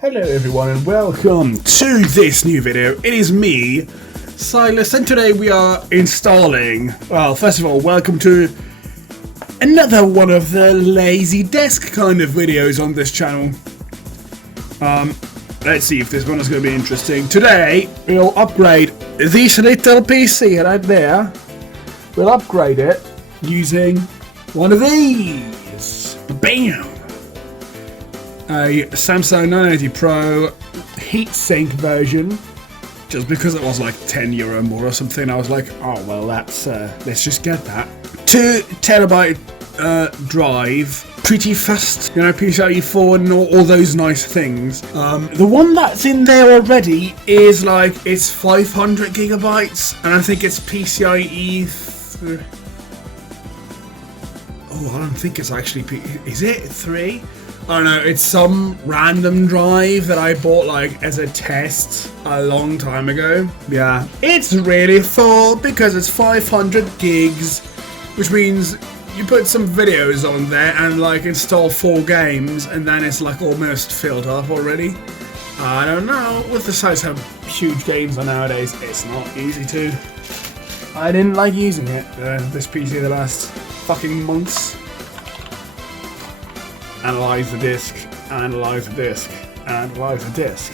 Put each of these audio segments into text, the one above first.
Hello everyone and welcome to this new video. It is me, Silas, and today we are installing, well, first of all, welcome to another one of the lazy desk kind of videos on this channel. Let's see if this one is going to be interesting. Today, we'll upgrade this little PC right there. We'll upgrade it using one of these. Bam! A Samsung 980 Pro heatsink version. Just because it was like €10 more or something, I was like, oh well, that's let's just get that. 2 terabyte drive, pretty fast, you know, PCIe 4 and all those nice things. The one that's in there already is like, it's 500 gigabytes, and I think it's PCIe. Oh, I don't think it's actually is it 3? I don't know, it's some random drive that I bought like as a test a long time ago. Yeah, it's really full because it's 500 gigs, which means you put some videos on there and like install 4 games and then it's like almost filled up already. I don't know, with the size how huge games are nowadays, it's not easy to. I didn't like using it, this PC the last fucking months. Analyze the disk, analyze the disk, analyze the disk.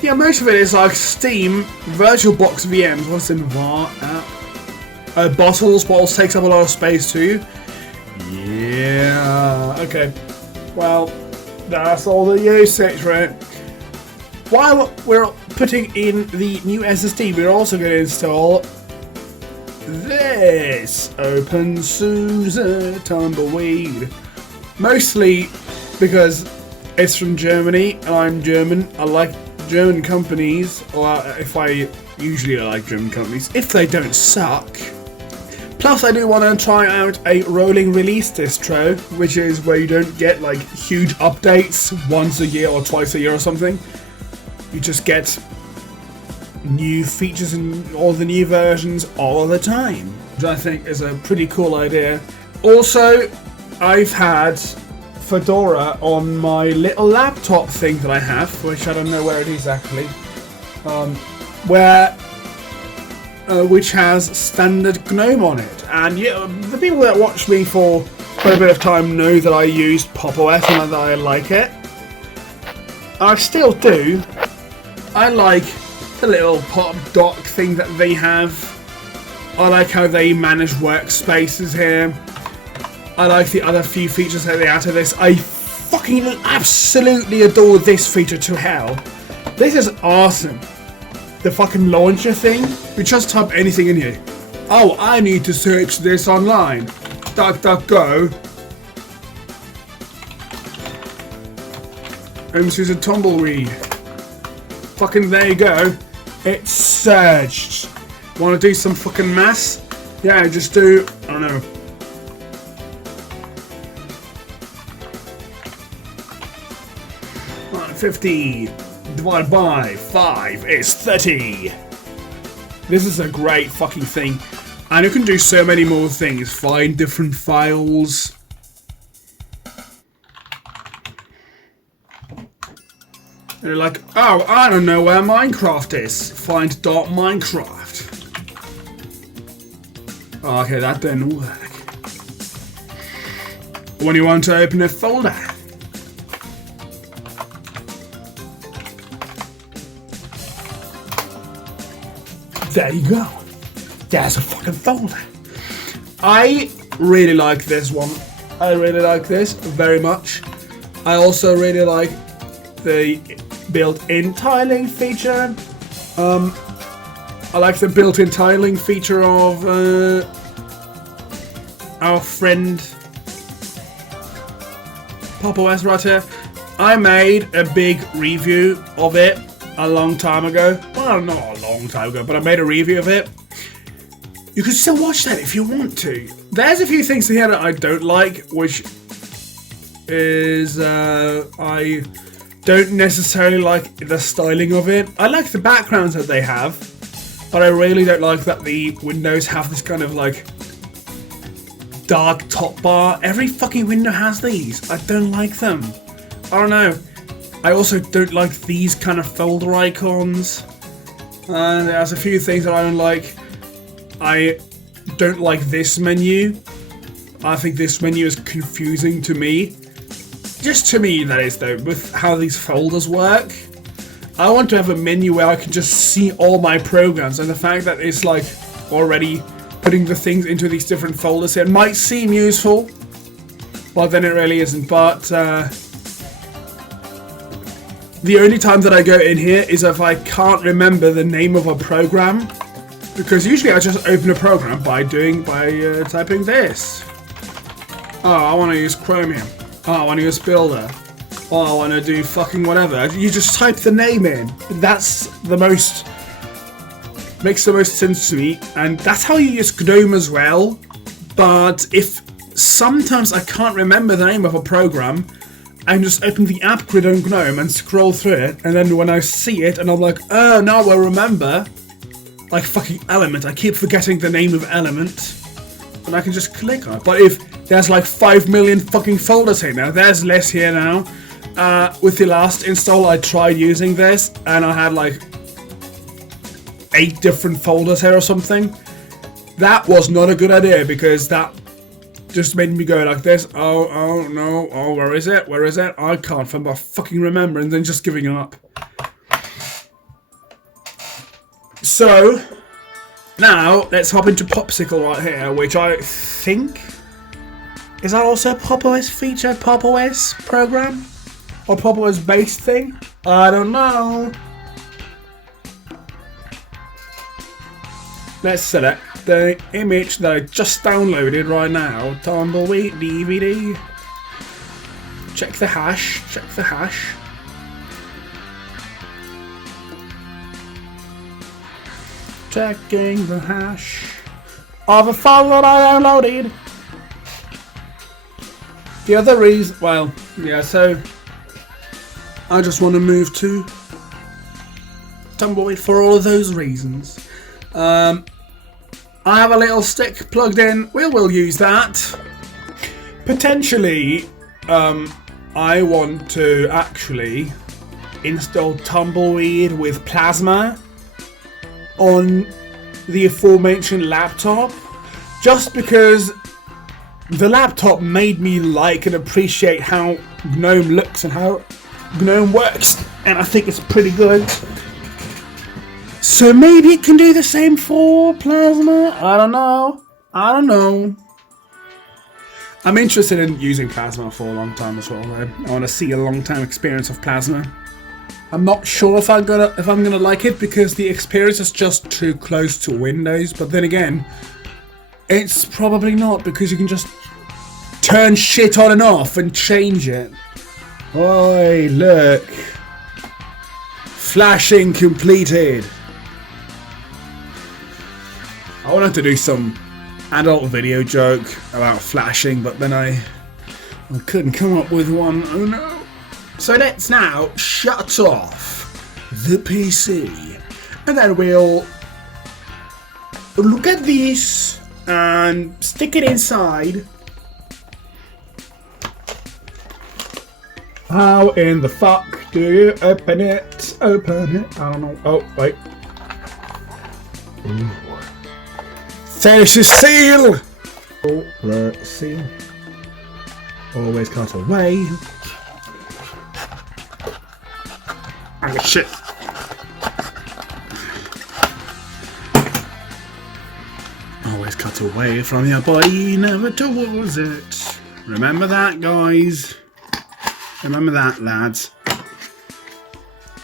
Yeah, most of it is like Steam, VirtualBox VMs, what's in VAR? Bottles takes up a lot of space too. Yeah, okay. Well, that's all the usage, right? While we're putting in the new SSD, we're also going to install this openSUSE Tumbleweed. Mostly because it's from Germany and I'm German. I like German companies, or if I usually like German companies, if they don't suck. Plus I do want to try out a rolling release distro, which is where you don't get like huge updates once a year or twice a year or something. You just get new features and all the new versions all the time, which I think is a pretty cool idea. Also, I've had Fedora on my little laptop thing that I have, which I don't know where it is actually, which has standard GNOME on it. And yeah, the people that watch me for quite a bit of time know that I used Pop! OS and that I like it. I still do. I like the little pop dock thing that they have. I like how they manage workspaces here. I like the other few features that they add to this. I fucking absolutely adore this feature to hell. This is awesome. The fucking launcher thing. We just type anything in here. Oh, I need to search this online. DuckDuckGo. openSUSE Tumbleweed. Fucking there you go. It's searched. Want to do some fucking maths? Yeah, just do, I don't know. 50 divided by 5 is 30. This is a great fucking thing. And you can do so many more things. Find different files. And you're like, oh, I don't know where Minecraft is. Find .minecraft. Oh, okay, that didn't work. When you want to open a folder. There you go. There's a fucking folder. I really like this one. I really like this very much. I also really like the built-in tiling feature. I like the built-in tiling feature of our friend Pop! OS right here. I made a big review of it a long time ago. Well, not a long time ago, but I made a review of it. You can still watch that if you want to. There's a few things here that I don't like, which is I don't necessarily like the styling of it. I like the backgrounds that they have, but I really don't like that the windows have this kind of like dark top bar. Every fucking window has these. I don't like them. I don't know. I also don't like these kind of folder icons. There's a few things that I don't like. I don't like this menu. I think this menu is confusing to me. Just to me, that is, though, with how these folders work. I want to have a menu where I can just see all my programs, and the fact that it's like already putting the things into these different folders here might seem useful, but then it really isn't. But the only time that I go in here is if I can't remember the name of a program, because usually I just open a program by typing this. Oh, I want to use Chromium. Oh, I want to use Builder. Oh, I want to do fucking whatever. You just type the name in. That's the most... makes the most sense to me. And that's how you use GNOME as well. But if sometimes I can't remember the name of a program, I just open the app grid on GNOME and scroll through it. And then when I see it and I'm like, oh, now I remember. Like fucking Element. I keep forgetting the name of Element. And I can just click on it. But if there's like 5 million fucking folders here now, there's less here now. With the last install, I tried using this, and I had like 8 different folders here or something. That was not a good idea, because that just made me go like this. Oh no, oh, where is it? Where is it? I can't fucking remember, and then just giving up. So, now let's hop into Popsicle right here, which I think... Is that also a PopOS feature, PopOS program? Or PopOS based thing? I don't know. Let's select the image that I just downloaded right now. Tumbleweed DVD. Check the hash. Check the hash. Checking the hash of a file that I downloaded. The other reason, well, yeah, so I just want to move to Tumbleweed for all of those reasons. I have a little stick plugged in. We'll use that. Potentially, I want to actually install Tumbleweed with Plasma on the aforementioned laptop, just because the laptop made me like and appreciate how GNOME looks and how GNOME works, and I think it's pretty good. So maybe it can do the same for Plasma? I don't know. I'm interested in using Plasma for a long time as well, though. I want to see a long-time experience of Plasma. I'm not sure if I'm gonna like it, because the experience is just too close to Windows, but then again, it's probably not, because you can just turn shit on and off and change it. Oi, look. Flashing completed. I wanted to do some adult video joke about flashing, but then I couldn't come up with one. Oh no. So let's now shut off the PC, and then we'll look at this and stick it inside. How in the fuck do you open it? Open it. I don't know. Oh, wait. Ooh. There's a seal! Oh, let's see. Always cut away. Oh shit. Always cut away from your body, never towards it. Remember that, guys. Remember that, lads.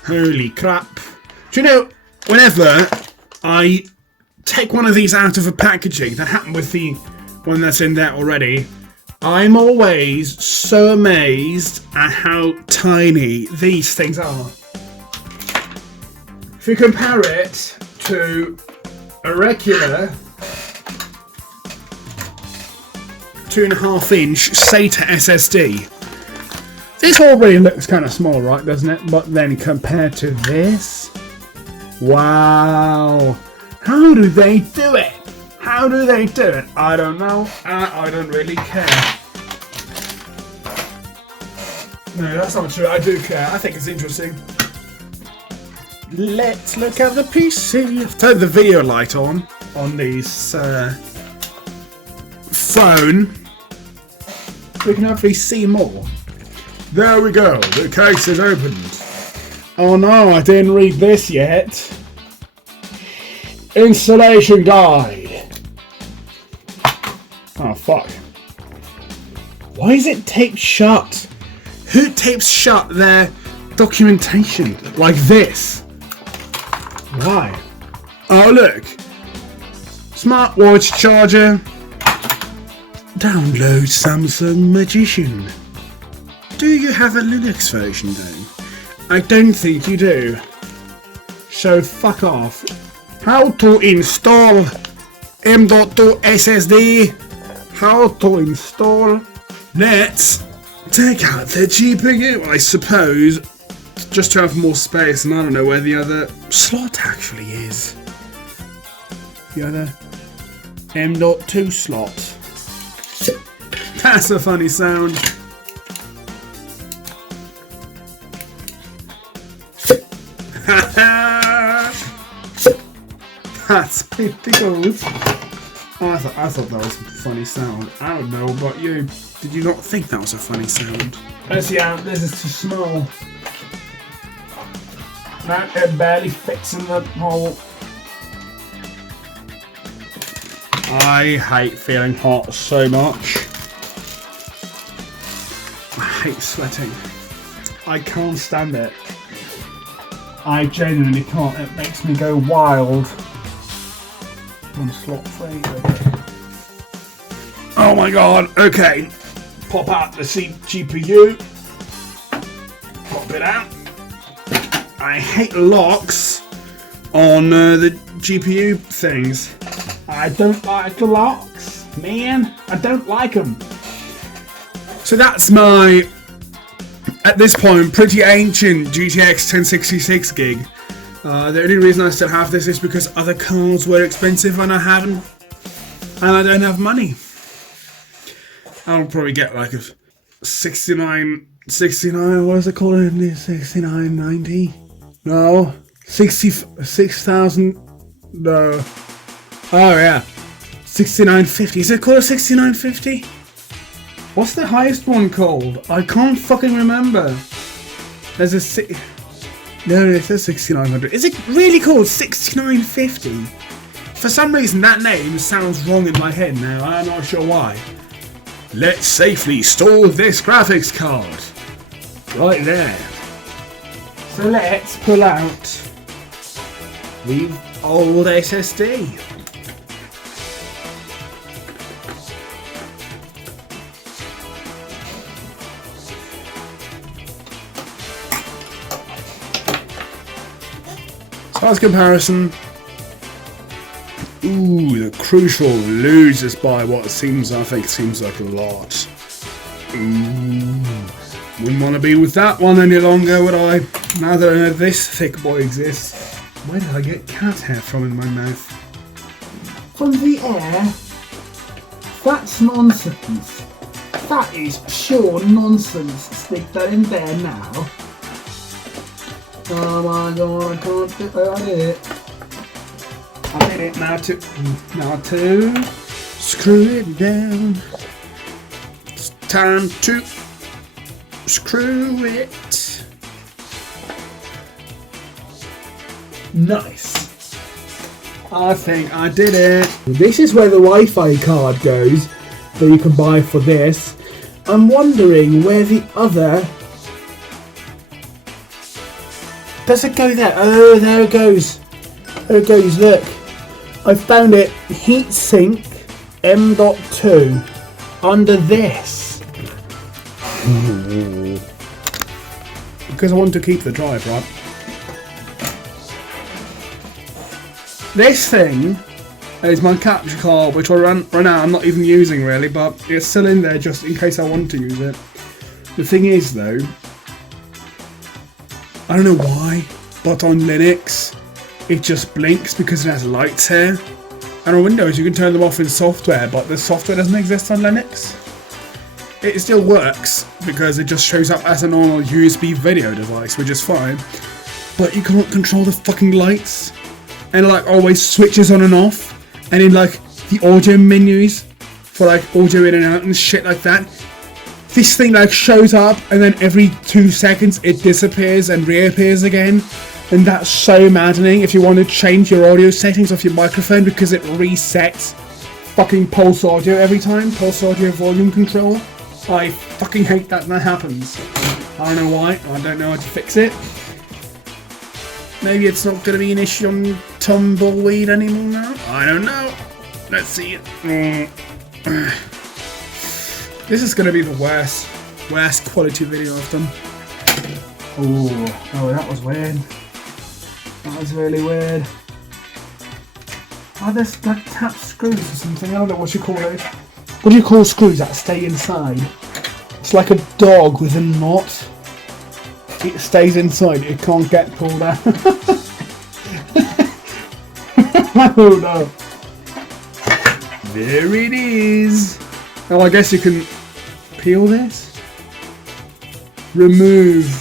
Holy crap. Do you know, whenever I take one of these out of a packaging, that happened with the one that's in there already, I'm always so amazed at how tiny these things are. If you compare it to a regular 2.5-inch SATA SSD, this already looks kind of small, right, doesn't it? But then compared to this, wow. How do they do it? How do they do it? I don't know. I don't really care. No, that's not true. I do care. I think it's interesting. Let's look at the PC. I've turned the video light on this phone. We can hopefully see more. There we go. The case is opened. Oh no, I didn't read this yet. Installation guide. Oh fuck. Why is it taped shut? Who tapes shut their documentation like this? Why? Oh look. Smartwatch charger. Download Samsung Magician. Do you have a Linux version though? I don't think you do. So fuck off. How to install M.2 SSD? How to install? Let's take out the GPU, I suppose, just to have more space, and I don't know where the other slot actually is. The other M.2 slot. That's a funny sound. That's pretty good. I thought that was a funny sound. I don't know about you. Did you not think that was a funny sound? Let's see how this is too small. That it barely fits in the hole. I hate feeling hot so much. I hate sweating. I can't stand it. I genuinely can't. It makes me go wild. On slot 3. Okay. Oh my god. Okay. Pop out the GPU. Pop it out. I hate locks on the GPU things. I don't like the locks, man. I don't like them. So that's my, at this point, pretty ancient GTX 1066 gig. The only reason I still have this is because other cards were expensive and I haven't, and I don't have money. I'll probably get like a 69, what is it called in there? 6990? No, 66,000, no. Oh yeah, 6950. Is it called a 6950? What's the highest one called? I can't fucking remember. There's a no, it says 6900. Is it really called 6950? For some reason that name sounds wrong in my head now. I'm not sure why. Let's safely store this graphics card. Right there. So let's pull out the old SSD. Size comparison. Ooh, the crucial loses by what seems, I think, seems like a lot. Ooh, wouldn't want to be with that one any longer, would I? Now that I know this thick boy exists. Where did I get cat hair from in my mouth? From the air? That's nonsense. That is pure nonsense. Stick that in there now. Oh my god, I can't do it. I did it. I did it. Now to screw it down. It's time to screw it. Nice. I think I did it. This is where the Wi-Fi card goes that you can buy for this. I'm wondering where the other... Does it go there? Oh, there it goes. There it goes, look. I found it. Heatsink M.2 under this. Because I want to keep the drive, right? This thing is my capture card, which right now I'm not even using really, but it's still in there just in case I want to use it. The thing is though, I don't know why, but on Linux, it just blinks because it has lights here. And on Windows, you can turn them off in software, but the software doesn't exist on Linux. it still works because it just shows up as a normal USB video device, which is fine. But you can't control the fucking lights, and it like always switches on and off, and in like the audio menus for like audio in and out and shit like that, this thing like shows up and then every 2 seconds it disappears and reappears again. And that's so maddening if you want to change your audio settings of your microphone, because it resets fucking pulse audio every time, pulse audio volume control. I fucking hate that happens. I don't know why, I don't know how to fix it. Maybe it's not going to be an issue on Tumbleweed anymore now? I don't know. Let's see it. This is going to be the worst quality video I've done. Oh, that was weird. That was really weird. Are there like tap screws or something? I don't know what you call those. What do you call screws that stay inside? It's like a dog with a knot. It stays inside, it can't get pulled out. Oh no. There it is. Oh, I guess you can peel this. Remove.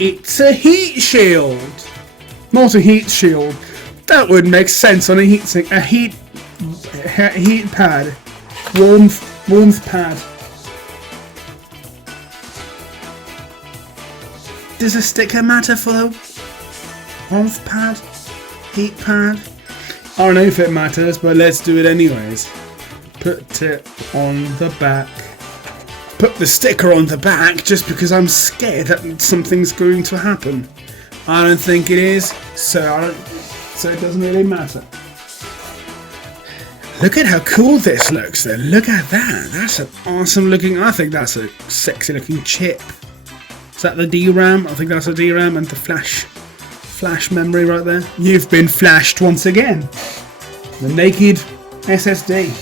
It's a heat shield. Not a heat shield. That would make sense on a heatsink. A heat pad. Warmth pad. Does a sticker matter for the warmth pad? Heat pad? I don't know if it matters, but let's do it anyways. Put it on the back. Put the sticker on the back just because I'm scared that something's going to happen. I don't think it is, so it doesn't really matter. Look at how cool this looks though. Look at that. That's an awesome looking, I think that's a sexy looking chip. Is that the DRAM? I think that's a DRAM and the flash memory right there. You've been flashed once again. The naked SSD.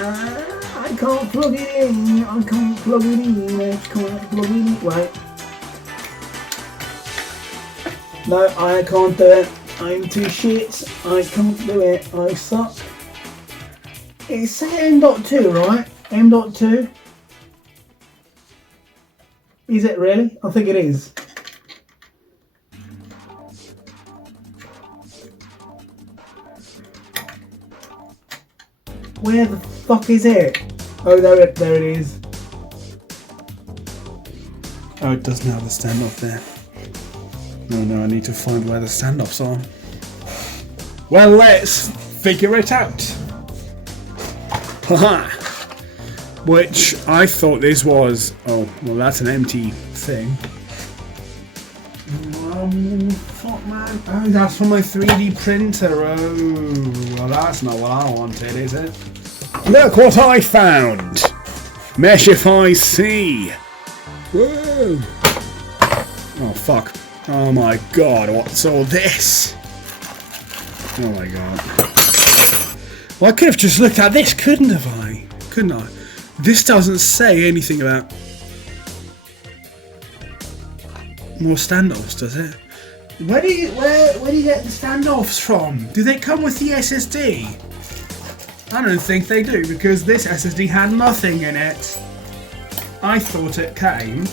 I can't plug it in. I can't plug it in. I can't plug it in. Wait. No, I can't do it. I'm too shit. I can't do it. I suck. It's M.2, right? M.2. Is it really? I think it is. Where the fuck is it? Oh, there it is. Oh, it doesn't have the standoff there. No, I need to find where the standoffs are. Well, let's figure it out. Haha. Which I thought this was. Oh, well, that's an empty thing. Fuck, man. Oh, that's from my 3D printer. Oh, well, that's not what I wanted, is it? Look what I found! Meshify C. Whoa! Oh, fuck. Oh my god, what's all this? Oh my god. Well, I could have just looked at this, couldn't I? Couldn't I? This doesn't say anything about more standoffs, does it? Where do you get the standoffs from? Do they come with the SSD? I don't think they do, because this SSD had nothing in it. I thought it came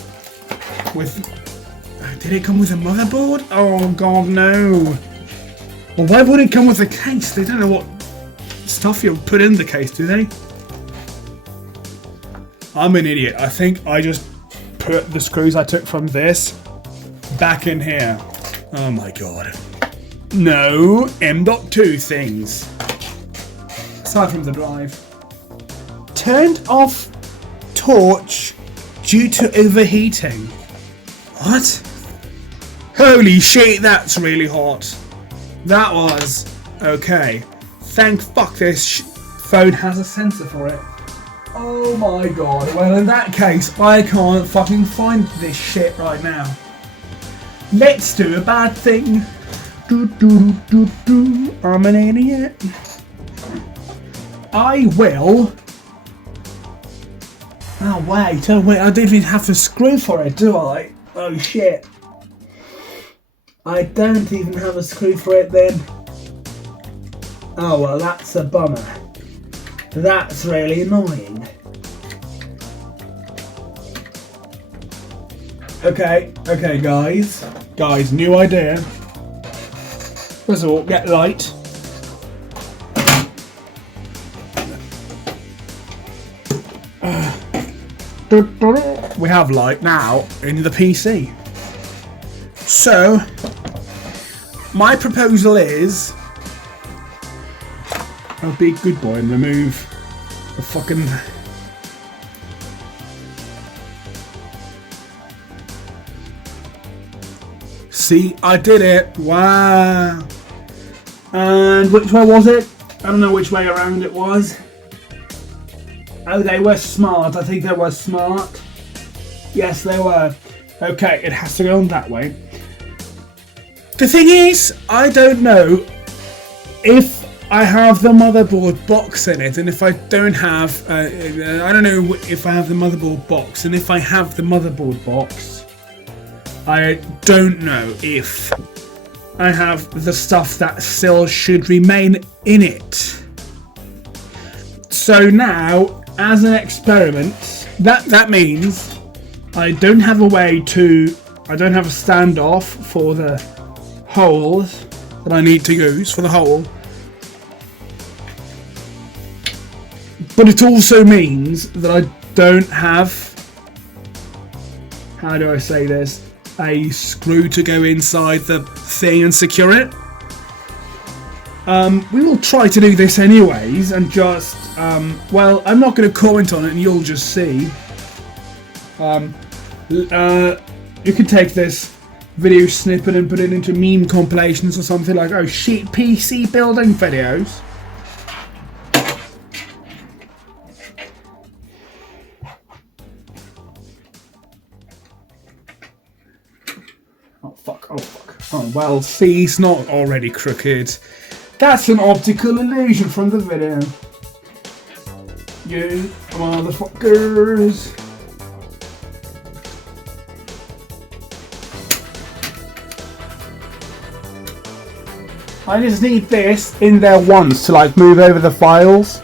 with... Did it come with a motherboard? Oh god, no. Well, why would it come with a case? They don't know what stuff you'll put in the case, do they? I'm an idiot. I think I just put the screws I took from this back in here. Oh my god. No, M.2 things. Aside from the drive. Turned off torch due to overheating. What? Holy shit, that's really hot. That was okay. Thank fuck this phone has a sensor for it. Oh my god. Well, in that case, I can't fucking find this shit right now. Let's do a bad thing. I'm an idiot. I will. Oh wait, I didn't even have to screw for it, do I? Oh shit. I don't even have a screw for it then. Oh well, that's a bummer. That's really annoying. Okay, guys. Guys, new idea. First of all, get light. We have light now in the PC. So, my proposal is, I'll be a good boy and remove the fucking... See, I did it. Wow. And which way was it? I don't know which way around it was. Oh, they were smart. I think they were smart. Yes, they were. Okay, it has to go on that way. The thing is, I don't know if I have the motherboard box in it, and if I don't have, I don't know if I have the motherboard box, and if I have the motherboard box, I don't know if I have the stuff that still should remain in it. So now, as an experiment, that means I don't have a way to, I don't have a standoff for the holes that I need to use for the hole. But it also means that I don't have, how do I say this, a screw to go inside the thing and secure it. We will try to do this anyways and just, well, I'm not going to comment on it and you'll just see. You can take this video snippet and put it into meme compilations or something like, oh shit, PC building videos. Oh fuck. Oh well, see, it's not already crooked. That's an optical illusion from the video. You motherfuckers. I just need this in there once to like move over the files.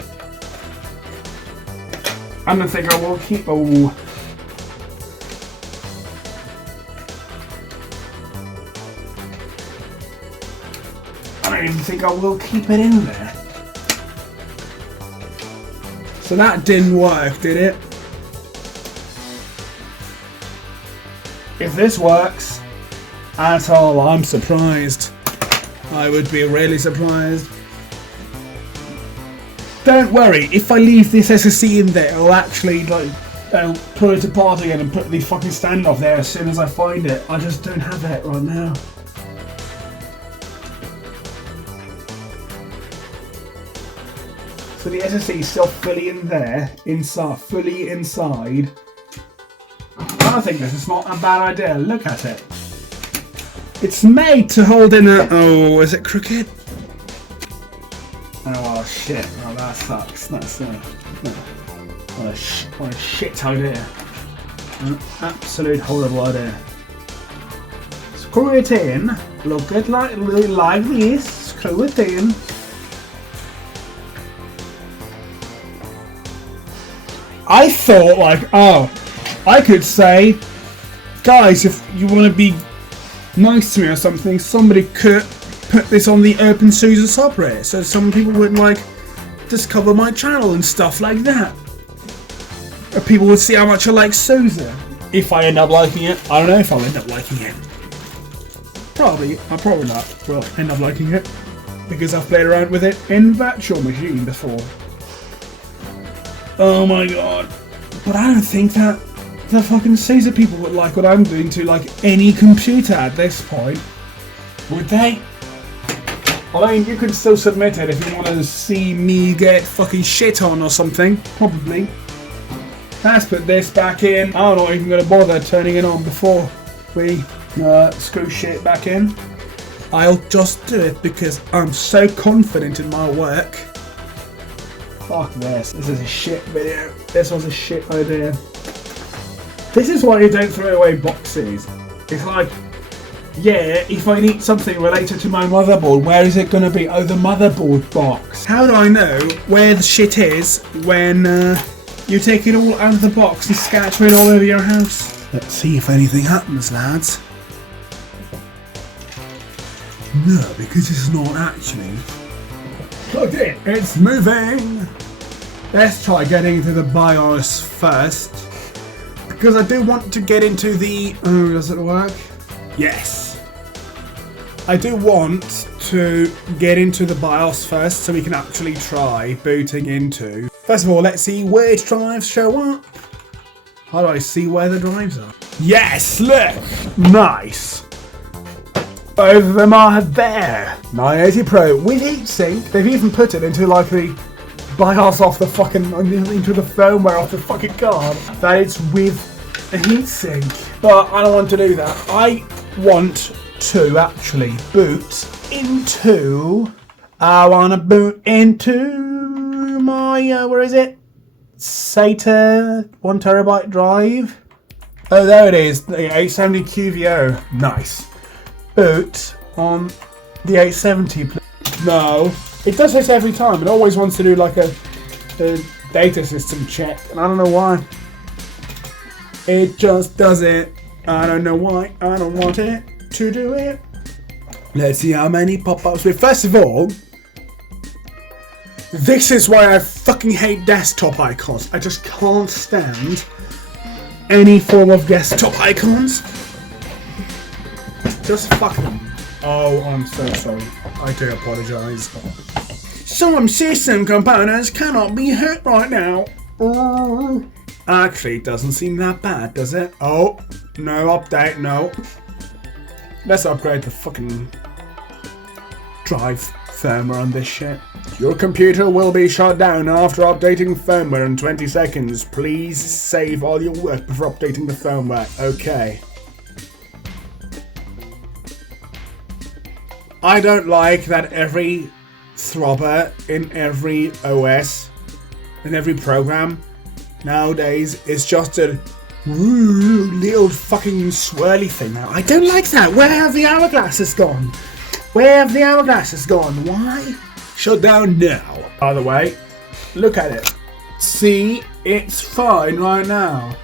I don't think I will keep. Oh. I don't even think I will keep it in there. So that didn't work, did it? If this works at all, I'm surprised. I would be really surprised. Don't worry, if I leave this SSD in there, I'll actually like I'll pull it apart again and put the fucking standoff there as soon as I find it. I just don't have that right now. So the SSD is still fully in there, fully inside. I think this is not a bad idea. Look at it. It's made to hold in a... Oh, is it crooked? Oh shit! Oh, that sucks. That's what a shit idea. An absolute horrible idea. Screw it in. Look at like this. Screw it in. I thought like, oh, I could say, guys, if you want to be nice to me or something, somebody could put this on the openSUSE subreddit so some people would like discover my channel and stuff like that. Or people would see how much I like SUSE. If I end up liking it, I don't know if I'll end up liking it. Probably not. Well, end up liking it because I've played around with it in Virtual Machine before. Oh my god. But I don't think that the fucking SUSE people would like what I'm doing to like any computer at this point. Would they? I mean, you can still submit it if you want to see me get fucking shit on or something. Probably. Let's put this back in. I'm not even going to bother turning it on before we screw shit back in. I'll just do it because I'm so confident in my work. Fuck this. This is a shit video. This was a shit idea. This is why you don't throw away boxes. It's like, Yeah, if I need something related to my motherboard, where is it going to be? Oh, the motherboard box. How do I know where the shit is when you take it all out of the box and scatter it all over your house? Let's see if anything happens, lads. No, because it's not actually plugged in. It's moving. Let's try getting into the BIOS first, because I do want to get into the... Oh, does it work? Yes. I do want to get into the BIOS first so we can actually try booting into. First of all, let's see which drives show up. How do I see where the drives are? Yes, look! Nice! Both of them are there. 980 Pro with heatsink. They've even put it into like the BIOS off the fucking, into the firmware off the fucking card, that it's with a heatsink. But I don't want to do that. I want to actually boot into... I want to boot into my, where is it? SATA 1TB drive. Oh, there it is, the 870 QVO. Nice. Boot on the 870. No, it does this every time. It always wants to do like a data system check, and I don't know why. It just does it. I don't know why. I don't want it to do it. Let's see how many pop-ups with. First of all, this is why I fucking hate desktop icons. I just can't stand any form of desktop icons. Just fuck them. Oh, I'm so sorry. I do apologise. Some system components cannot be hit right now. Actually, it doesn't seem that bad, does it? Oh, no update, no. Let's upgrade the fucking drive firmware on this shit. Your computer will be shut down after updating firmware in 20 seconds. Please save all your work before updating the firmware. Okay. I don't like that every throbber in every OS, in every program nowadays is just a little fucking swirly thing now. I don't like that. Where have the hourglasses gone? Where have the hourglasses gone? Why? Shut down now. By the way, look at it. See, it's fine right now.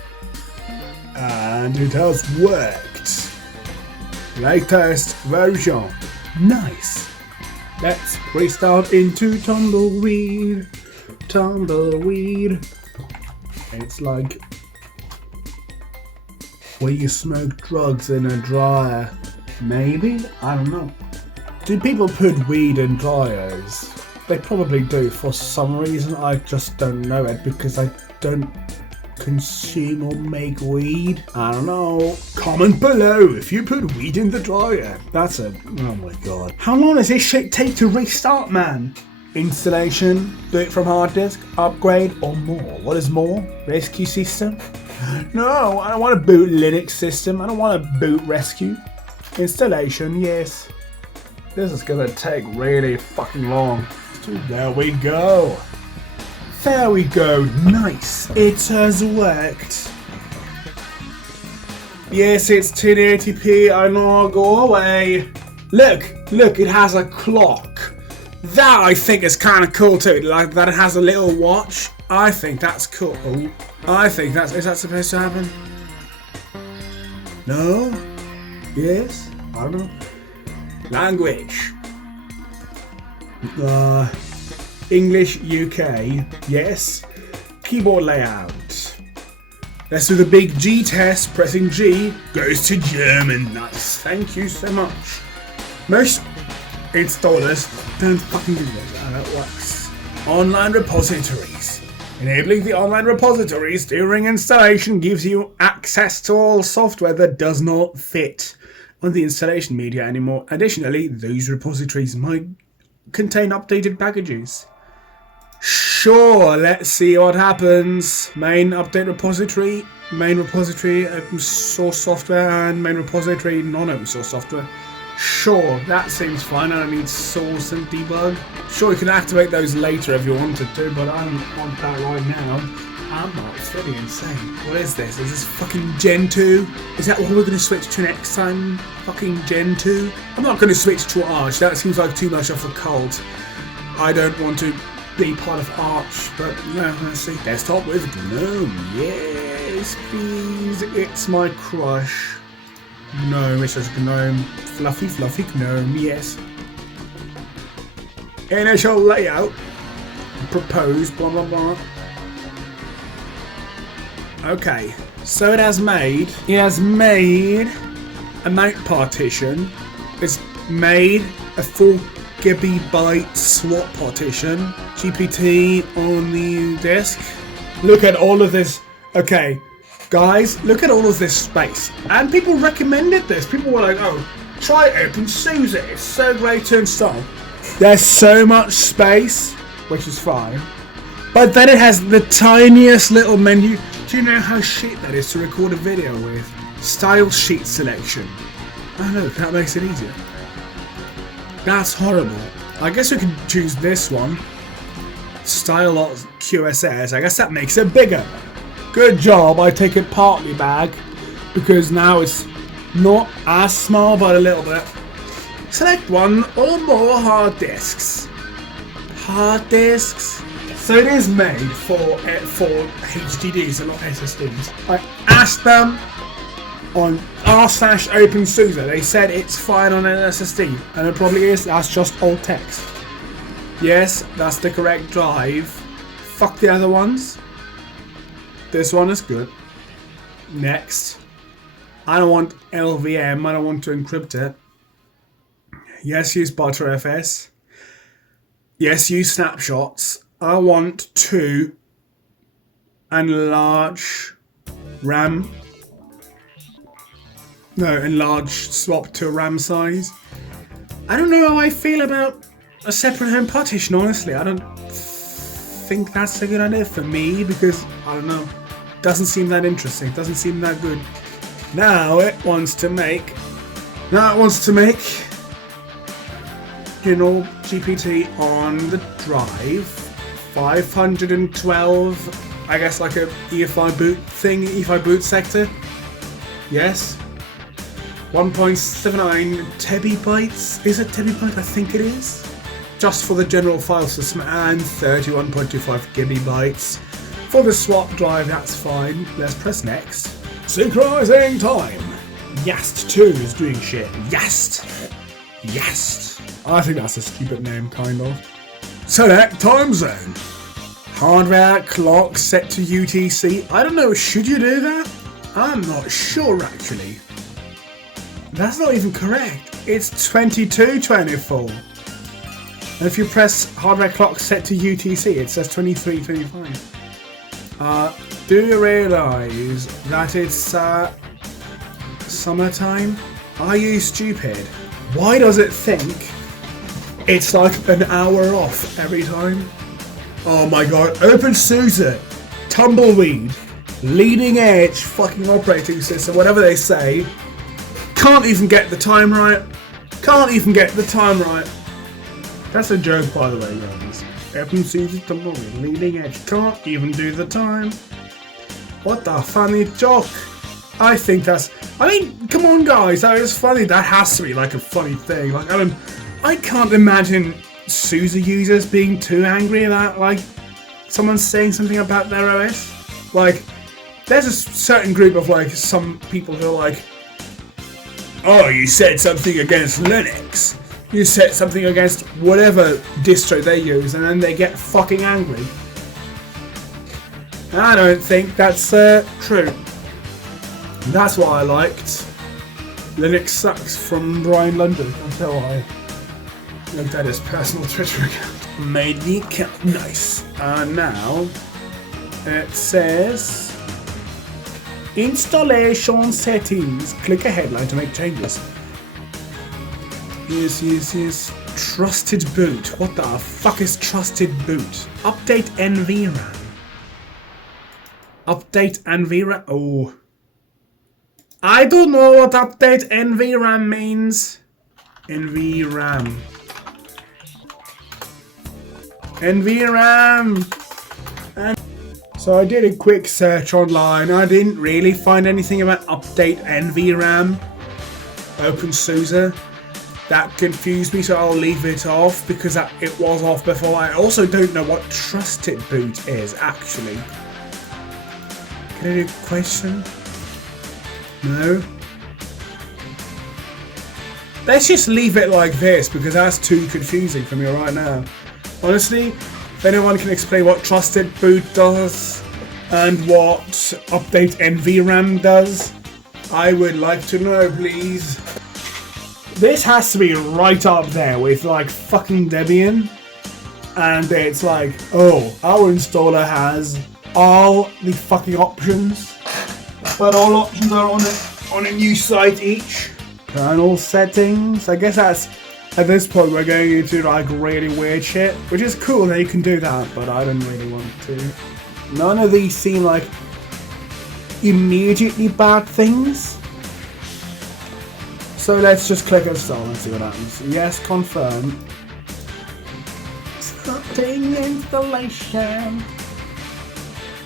And it has worked. Latest version. Nice. Let's restart into Tumbleweed. Tumbleweed. It's like where you smoke drugs in a dryer. Maybe? I don't know. Do people put weed in dryers? They probably do for some reason. I just don't know it because I don't consume or make weed. I don't know. Comment below if you put weed in the dryer. That's a... oh my god. How long does this shit take to restart, man? Installation, boot from hard disk, upgrade, or more? What is more? Rescue system? No, I don't want a boot Linux system. I don't want a boot rescue. Installation, yes. This is gonna take really fucking long. So there we go. There we go. Nice. It has worked. Yes, it's 1080p. I know. Go away. Look, it has a clock. That I think is kind of cool too. Like that it has a little watch. I think that's cool. I think that's... is that supposed to happen? No? Yes? I don't know. Language. English UK. Yes. Keyboard layout. Let's do the big G test. Pressing G goes to German. Nice. Thank you so much. Most installers don't fucking do that. How it works. Online repositories. Enabling the online repositories during installation gives you access to all software that does not fit on the installation media anymore. Additionally, those repositories might contain updated packages. Sure, let's see what happens. Main update repository, main repository open source software, and main repository non-open source software. Sure, that seems fine. I don't need source and debug. Sure, you can activate those later if you wanted to, but I don't want that right now. I'm not. It's really insane. What is this? Is this fucking Gen 2? Is that what we're going to switch to next time? Fucking Gen 2? I'm not going to switch to Arch. That seems like too much of a cult. I don't want to be part of Arch, but yeah, let's see. Desktop with GNOME. Yes, please. It's my crush. GNOME, it says GNOME. Fluffy, fluffy GNOME, yes. Initial layout. Proposed, blah, blah, blah. Okay, so it has made a mount partition. It's made a 4 GB swap partition. GPT on the disk. Look at all of this. Okay, guys, look at all of this space. And people recommended this. People were like, oh, try openSUSE. It's so great to install. There's so much space, which is fine. But then it has the tiniest little menu. Do you know how shit that is to record a video with? Style sheet selection. Oh look, that makes it easier. That's horrible. I guess we can choose this one. Style QSS. I guess that makes it bigger. Good job. I take it partly back because now it's not as small, but a little bit. Select one or more hard disks. Hard disks. So it is made for HDDs and not SSDs. I asked them on r/openSUSE. They said it's fine on an SSD, and it probably is. That's just alt text. Yes, that's the correct drive. Fuck the other ones. This one is good. Next. I don't want LVM. I don't want to encrypt it. Yes, use ButterFS. Yes, use snapshots. I want to enlarge RAM. No, enlarge swap to RAM size. I don't know how I feel about a separate home partition, honestly. I don't think that's a good idea for me because, I don't know, doesn't seem that interesting, doesn't seem that good. Now it wants to make, you know, GPT on the drive. 512, I guess like a EFI boot thing, EFI boot sector. Yes. 1.79 tebibytes. Is it tebibyte? I think it is. Just for the general file system, and 31.25 gigabytes. For the swap drive, that's fine. Let's press next. Synchronizing time. Yast 2 is doing shit. Yast. Yast. I think that's a stupid name, kind of. Select time zone. Hardware clock set to UTC. I don't know, should you do that? I'm not sure actually. That's not even correct. It's 22:24. And if you press hardware clock set to UTC, it says 23:25. Do you realise that it's summertime? Are you stupid? Why does it think it's like an hour off every time? Oh my god, openSUSE, Tumbleweed, leading edge fucking operating system, whatever they say, can't even get the time right. Can't even get the time right. That's a joke, by the way, guys. openSUSE, Tumbleweed, leading edge, can't even do the time. What a funny joke. I think that's, I mean, come on guys, that is funny. That has to be like a funny thing. Like, I can't imagine SUSE users being too angry about, like, someone saying something about their OS. Like, there's a certain group of, like, some people who are like, oh, you said something against Linux. You said something against whatever distro they use, and then they get fucking angry. And I don't think that's true. That's what I liked. Linux sucks from Brian London until I looked at his personal Twitter account. Made the account nice. And now it says installation settings. Click a headline to make changes. Yes. Trusted boot. What the fuck is trusted boot? Update NVRAM. Update NVRAM. Oh. I don't know what update NVRAM means. NVRAM. So I did a quick search online. I didn't really find anything about update NVRAM, openSUSE. That confused me, so I'll leave it off because it was off before. I also don't know what trusted boot is, actually. Can I do a question? No? Let's just leave it like this because that's too confusing for me right now. Honestly, if anyone can explain what trusted boot does and what update NVRAM does, I would like to know, please. This has to be right up there with like fucking Debian, and it's like, oh, our installer has all the fucking options, but all options are on a new site each. Kernel settings. I guess that's at this point we're going into like really weird shit, which is cool that you can do that, but I don't really want to. None of these seem like immediately bad things. So let's just click install and see what happens. Yes, confirm. Starting installation.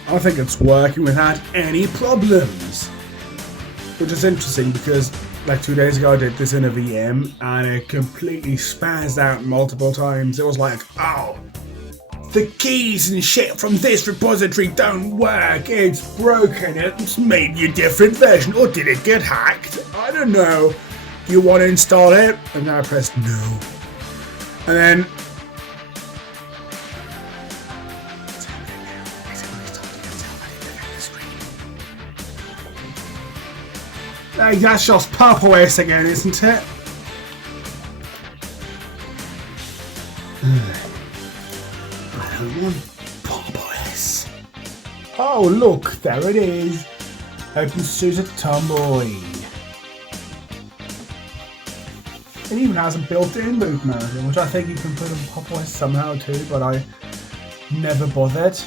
I think it's working without any problems. Which is interesting because like 2 days ago I did this in a VM and it completely spazzed out multiple times. It was like, oh, the keys and shit from this repository don't work. It's broken. It's maybe a different version. Or did it get hacked? I don't know. You want to install it? And then I pressed no. And then hey, that's just Purple OS again, isn't it? I don't want Purple OS. Oh look, there it is. openSUSE Tumbleweed. It even has a built-in boot manager, which I think you can put on Purple OS somehow too, but I never bothered.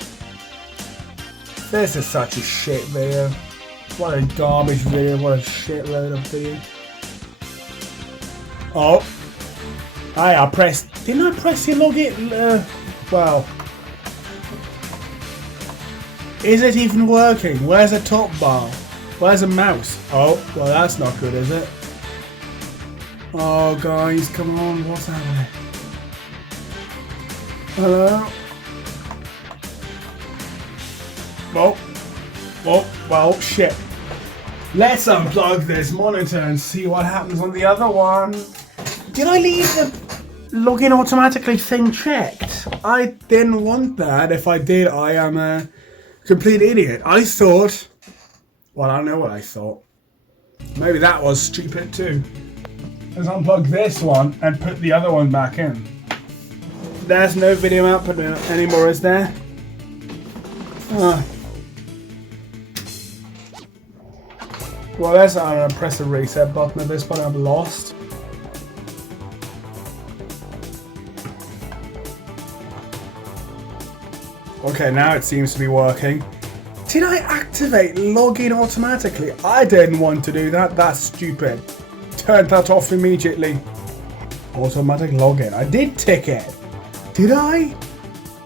This is such a shit video. What a garbage video, what a shitload of video. Oh. Hey, I pressed... Didn't I press the login? Well. Is it even working? Where's the top bar? Where's the mouse? Oh, well that's not good, is it? Oh, guys, come on, what's happening? Hello? Oh. Oh, well, shit. Let's unplug this monitor and see what happens on the other one. Did I leave the login automatically thing checked? I didn't want that. If I did, I am a complete idiot. I thought... Well, I don't know what I thought. Maybe that was stupid too. Let's unplug this one and put the other one back in. There's no video output anymore, is there? Well, I'm gonna press the reset button at this point. I'm lost. Okay, now it seems to be working. Did I activate login automatically? I didn't want to do that. That's stupid. Turn that off immediately. Automatic login. I did tick it. Did I?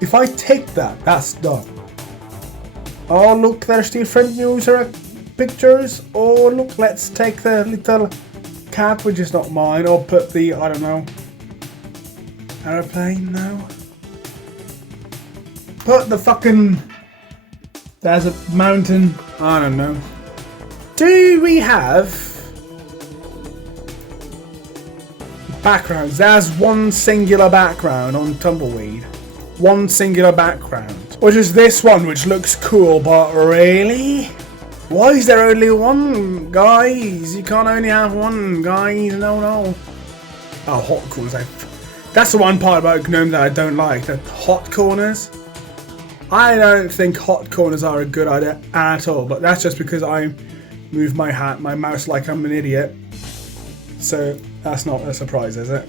If I tick that, that's done. Oh, look, there's different user pictures. Oh, look, let's take the little cat, which is not mine, or put the, I don't know, aeroplane now. Put the fucking, there's a mountain, I don't know. Do we have backgrounds? There's one singular background on Tumbleweed. One singular background. Which is this one, which looks cool, but really? Why is there only one, guys? You can't only have one, guys. No, no. Oh, hot corners. That's the one part about GNOME that I don't like. The hot corners. I don't think hot corners are a good idea at all, but that's just because I move my mouse like I'm an idiot. So that's not a surprise, is it?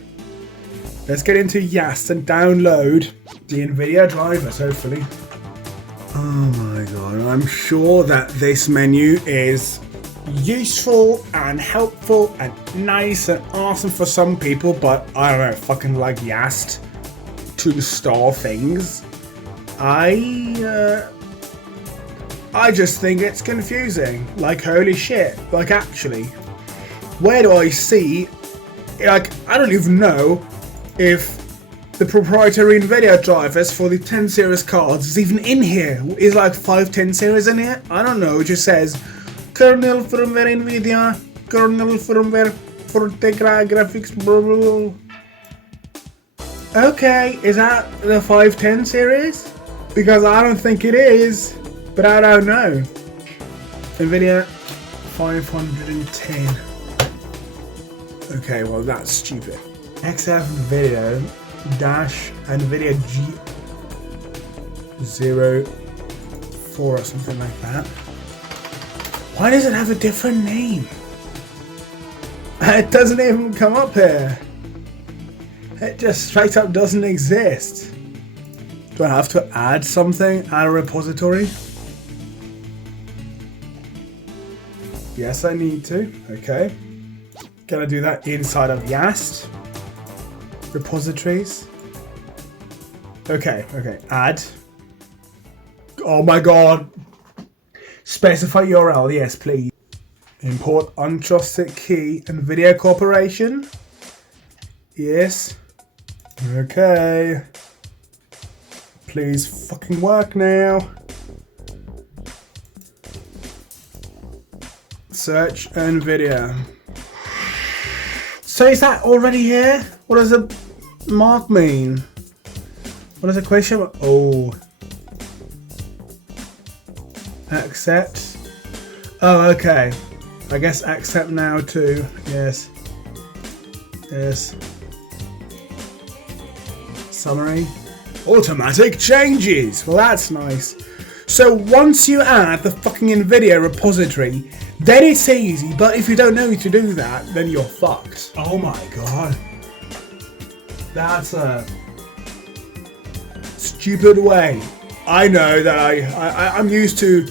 Let's get into YAST and download the NVIDIA drivers, hopefully. Oh my god, I'm sure that this menu is useful and helpful and nice and awesome for some people, but I don't know, fucking like YAST to install things. I I just think it's confusing. Like, holy shit. Like, actually, where do I see, like, I don't even know if the proprietary NVIDIA drivers for the 10 series cards is even in here. Is like 510 series in here? I don't know. It just says kernel firmware NVIDIA, kernel firmware for Tegra graphics. Blah, blah, blah. Okay, is that the 510 series? Because I don't think it is, but I don't know. NVIDIA 510. Okay, well that's stupid. XF video dash NVIDIA G04 or something like that. Why does it have a different name? It doesn't even come up here. It just straight up doesn't exist. Do I have to add something? Add a repository? Yes, I need to. Okay. Can I do that inside of Yast? Repositories. Okay, add. Oh my god. Specify URL, yes please. Import untrusted key NVIDIA Corporation. Yes. Okay. Please fucking work now. Search NVIDIA. So is that already here? What does a mark mean? What does a question mark? Oh. Accept. Oh, okay. I guess accept now too. Yes. Yes. Summary. Automatic changes. Well, that's nice. So once you add the fucking NVIDIA repository, then it's easy, but if you don't know to do that, then you're fucked. Oh my god. That's a stupid way. I know that I'm used to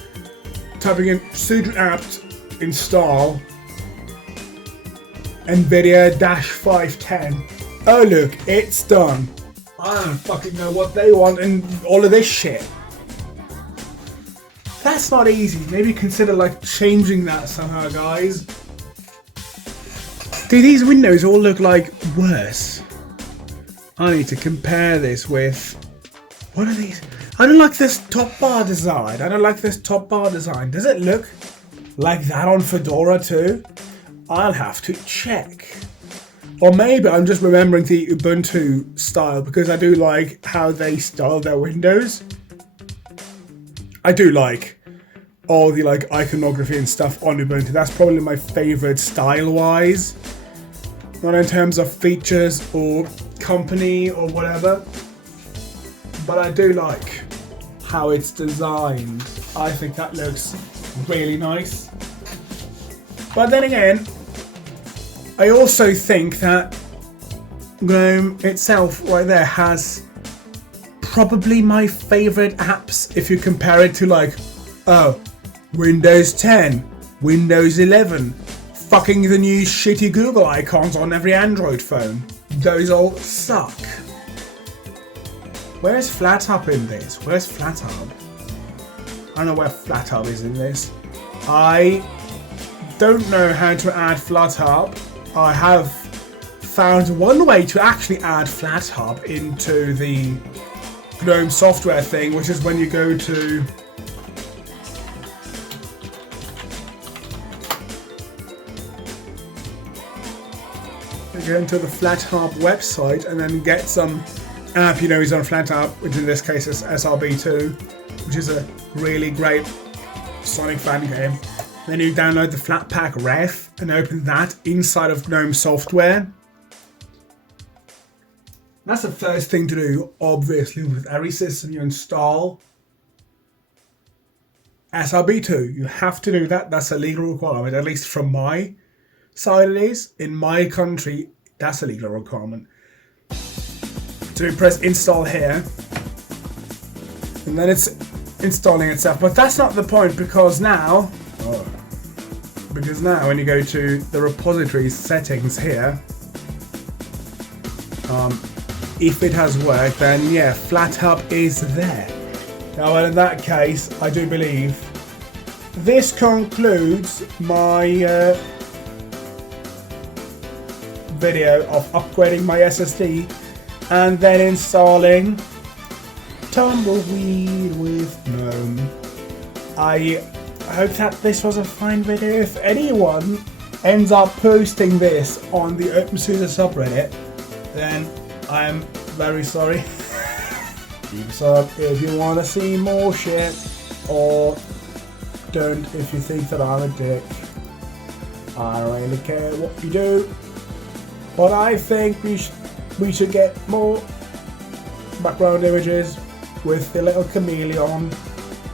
typing in sudo apt install NVIDIA-510. Oh look, it's done. I don't fucking know what they want and all of this shit. That's not easy. Maybe consider like changing that somehow, guys. Do these windows all look like worse? I need to compare this with... What are these? I don't like this top bar design. Does it look like that on Fedora too? I'll have to check. Or maybe I'm just remembering the Ubuntu style because I do like how they style their windows. I do like all the like iconography and stuff on Ubuntu. That's probably my favorite style-wise. Not in terms of features or company or whatever. But I do like how it's designed. I think that looks really nice. But then again, I also think that GNOME itself right there has probably my favorite apps if you compare it to like, oh, Windows 10, Windows 11, fucking the new shitty Google icons on every Android phone. Those all suck. Where's FlatHub in this? Where's FlatHub? I don't know where FlatHub is in this. I don't know how to add FlatHub. I have found one way to actually add FlatHub into the GNOME software thing, which is when you go to the FlatHub website and then get some app, is on FlatHub, which in this case is SRB2, which is a really great Sonic fan game. Then you download the Flatpak ref and open that inside of GNOME software. That's the first thing to do, obviously, with every system you install. SRB2, you have to do that. That's a legal requirement, at least from my side it is. In my country, that's a legal requirement. So you press install here, and then it's installing itself. But that's not the point, because now when you go to the repository settings here, if it has worked, then yeah, FlatHub is there. Now in that case, I do believe this concludes my video of upgrading my SSD and then installing Tumbleweed with GNOME. I hope that this was a fine video. If anyone ends up posting this on the openSUSE subreddit, then I'm very sorry. Keep a sub if you want to see more shit, or don't if you think that I'm a dick. I don't really care what you do, but I think we should get more background images with the little chameleon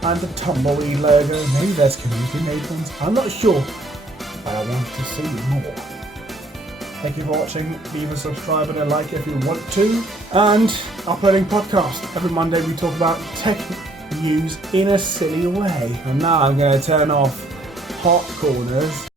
and the Tumbleweed logo. Maybe there's community made ones, I'm not sure, but I want to see more. Thank you for watching. Leave a subscribe and a like if you want to. And uploading podcast. Every Monday we talk about tech news in a silly way. And now I'm going to turn off hot corners.